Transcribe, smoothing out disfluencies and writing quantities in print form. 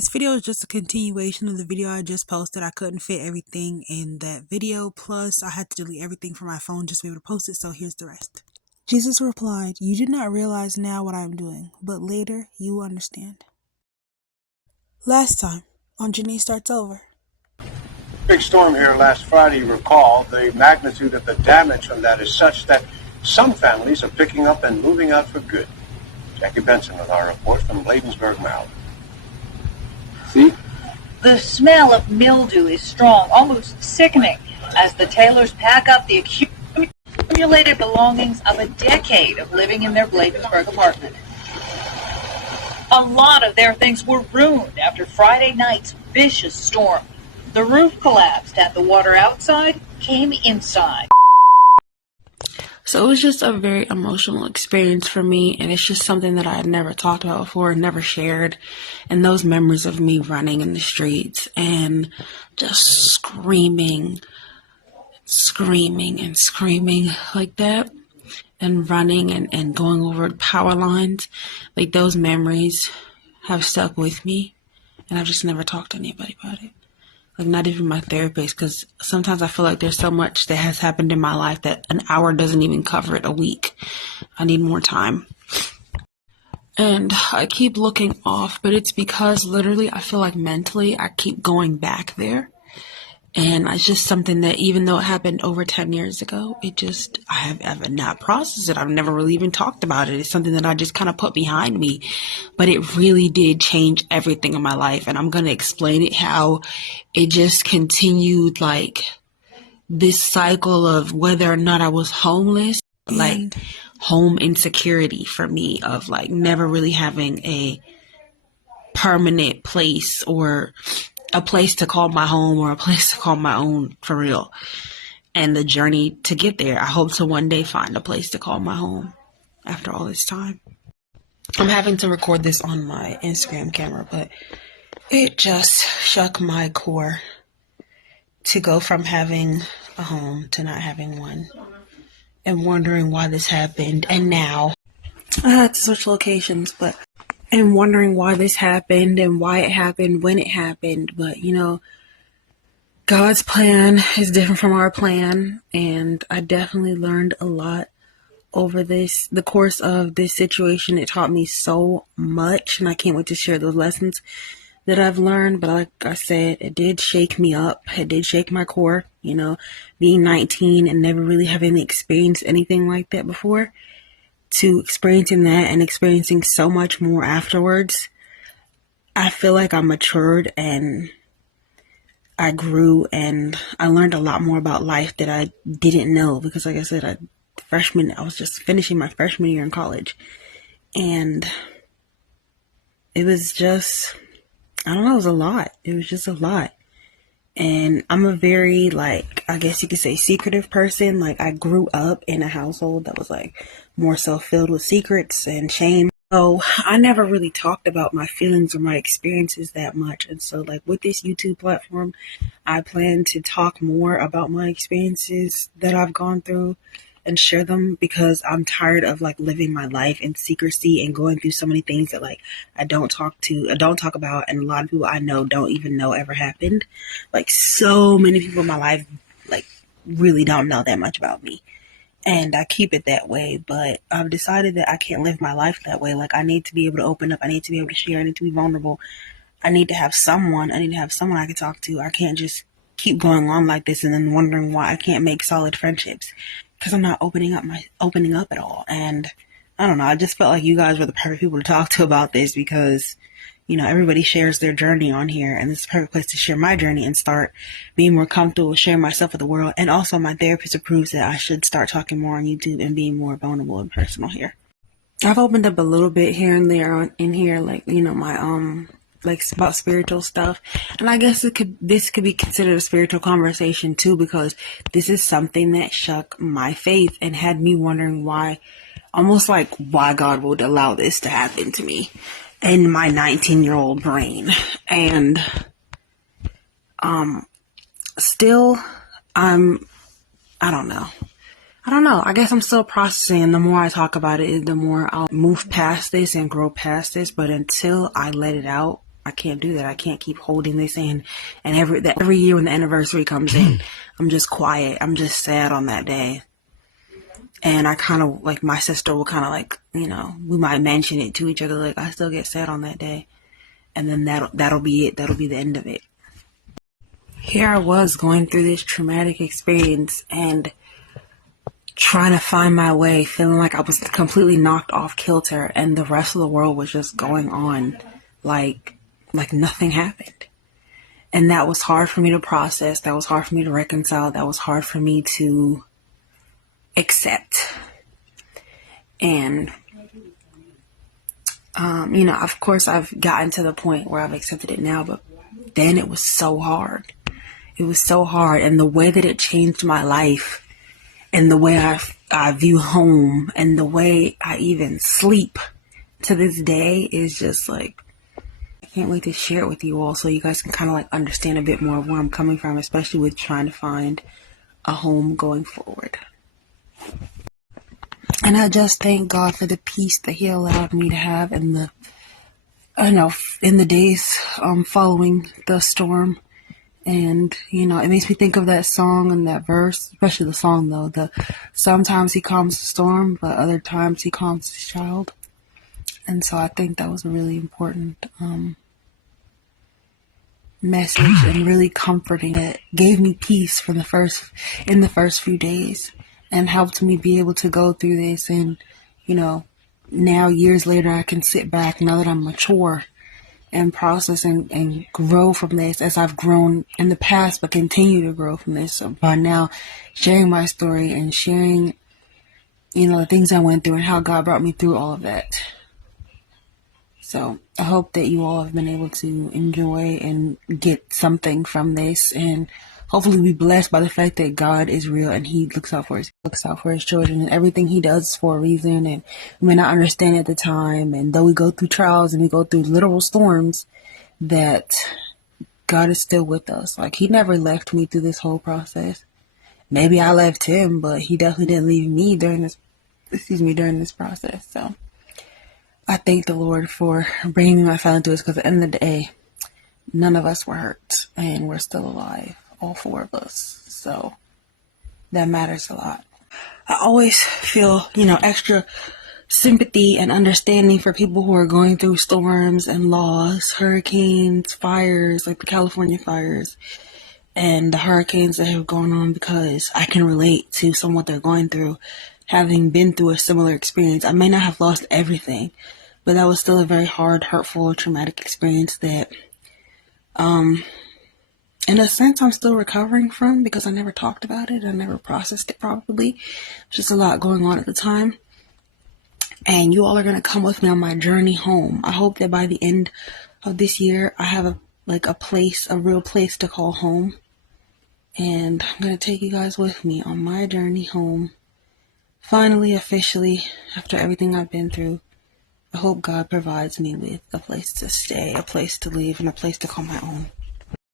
This video is just a continuation of the video I just posted. I couldn't fit everything in that video, plus I had to delete everything from my phone just to be able to post it, so here's the rest. Jesus replied, "You do not realize now what I am doing, but later you will understand." Last time on Janice Starts Over. Big storm here last Friday, you recall. The magnitude of the damage from that is such that some families are picking up and moving out for good. Jackie Benson with our report from Bladensburg, Maryland. See? The smell of mildew is strong, almost sickening, as the Taylors pack up the accumulated belongings of a decade of living in their Bladensburg apartment. A lot of their things were ruined after Friday night's vicious storm. The roof collapsed and the water outside came inside. So it was just a very emotional experience for me, and it's just something that I had never talked about before, never shared. And those memories of me running in the streets and just screaming like that, and running and going over power lines, like those memories have stuck with me, and I've just never talked to anybody about it. Like, not even my therapist, because sometimes I feel like there's so much that has happened in my life that an hour doesn't even cover it a week. I need more time. And I keep looking off, but it's because literally I feel like mentally I keep going back there. And it's just something that, even though it happened over 10 years ago, I have not processed it. I've never really even talked about it. It's something that I just kind of put behind me, but it really did change everything in my life. And I'm going to explain it, how it just continued, like this cycle of whether or not I was homeless, like home insecurity for me, of like never really having a permanent place or a place to call my home or a place to call my own, for real. And the journey to get there. I hope to one day find a place to call my home after all this time. I'm having to record this on my Instagram camera, but it just shook my core to go from having a home to not having one, and wondering why this happened. And now I had to switch locations, and wondering why this happened and why it happened when it happened. But, you know, God's plan is different from our plan. And I definitely learned a lot over the course of this situation. It taught me so much, and I can't wait to share those lessons that I've learned. But like I said, it did shake me up. It did shake my core, you know, being 19 and never really having experienced anything like that before, to experiencing that and experiencing so much more afterwards. I feel like I matured and I grew, and I learned a lot more about life that I didn't know, because like I said, I was just finishing my freshman year in college, and it was just, I don't know, it was a lot. It was just a lot. And I'm a very, like, I guess you could say, secretive person. Like, I grew up in a household that was like more so filled with secrets and shame. So I never really talked about my feelings or my experiences that much. And so, like, with this YouTube platform, I plan to talk more about my experiences that I've gone through and share them, because I'm tired of like living my life in secrecy and going through so many things that like I don't talk about, and a lot of people I know don't even know ever happened. Like, so many people in my life like really don't know that much about me, and I keep it that way. But I've decided that I can't live my life that way. Like, I need to be able to open up. I need to be able to share. I need to be vulnerable. I need to have someone I can talk to. I can't just keep going on like this and then wondering why I can't make solid friendships, because I'm not opening up at all. And I don't know, I just felt like you guys were the perfect people to talk to about this, because, you know, everybody shares their journey on here, and this is the perfect place to share my journey and start being more comfortable sharing myself with the world. And also, my therapist approves that I should start talking more on YouTube and being more vulnerable and personal here. I've opened up a little bit here and there in here, like, you know, my like about spiritual stuff, and I guess this could be considered a spiritual conversation too, because this is something that shook my faith and had me wondering why God would allow this to happen to me in my 19-year-old brain. And still I don't know. I guess I'm still processing, and the more I talk about it, the more I'll move past this and grow past this. But until I let it out, I can't do that. I can't keep holding this in. And every year when the anniversary comes in, I'm just quiet. I'm just sad on that day. And I kind of, like, my sister will kind of, like, you know, we might mention it to each other, like, I still get sad on that day. And then that'll be it. That'll be the end of it. Here I was going through this traumatic experience and trying to find my way, feeling like I was completely knocked off kilter, and the rest of the world was just going on like nothing happened. And that was hard for me to process. That was hard for me to reconcile. That was hard for me to accept. And, you know, of course I've gotten to the point where I've accepted it now, but then it was so hard. It was so hard. And the way that it changed my life, and the way I view home, and the way I even sleep to this day is just like, I can't wait to share it with you all so you guys can kind of like understand a bit more of where I'm coming from, especially with trying to find a home going forward. And I just thank God for the peace that He allowed me to have in the days following the storm. And, you know, it makes me think of that song and that verse, especially the song though, sometimes He calms the storm, but other times He calms His child. And so I think that was a really important message, and really comforting. It gave me peace in the first few days, and helped me be able to go through this. And, you know, now years later, I can sit back now that I'm mature and process and grow from this as I've grown in the past, but continue to grow from this. So by now, sharing my story and sharing, you know, the things I went through and how God brought me through all of that. So I hope that you all have been able to enjoy and get something from this, and hopefully be blessed by the fact that God is real and He looks out for His children, and everything He does is for a reason. And we may not understand at the time, and though we go through trials and we go through literal storms, that God is still with us. Like, He never left me through this whole process. Maybe I left Him, but He definitely didn't leave me during this process. So I thank the Lord for bringing my family through this, because at the end of the day, none of us were hurt, and we're still alive, all four of us. So that matters a lot. I always feel, you know, extra sympathy and understanding for people who are going through storms and loss, hurricanes, fires, like the California fires, and the hurricanes that have gone on, because I can relate to some of what they're going through, having been through a similar experience. I may not have lost everything, but that was still a very hard, hurtful, traumatic experience that, in a sense, I'm still recovering from, because I never talked about it. I never processed it properly. Just a lot going on at the time. And you all are going to come with me on my journey home. I hope that by the end of this year, I have a real place to call home. And I'm going to take you guys with me on my journey home. Finally, officially, after everything I've been through, I hope God provides me with a place to stay, a place to live, and a place to call my own.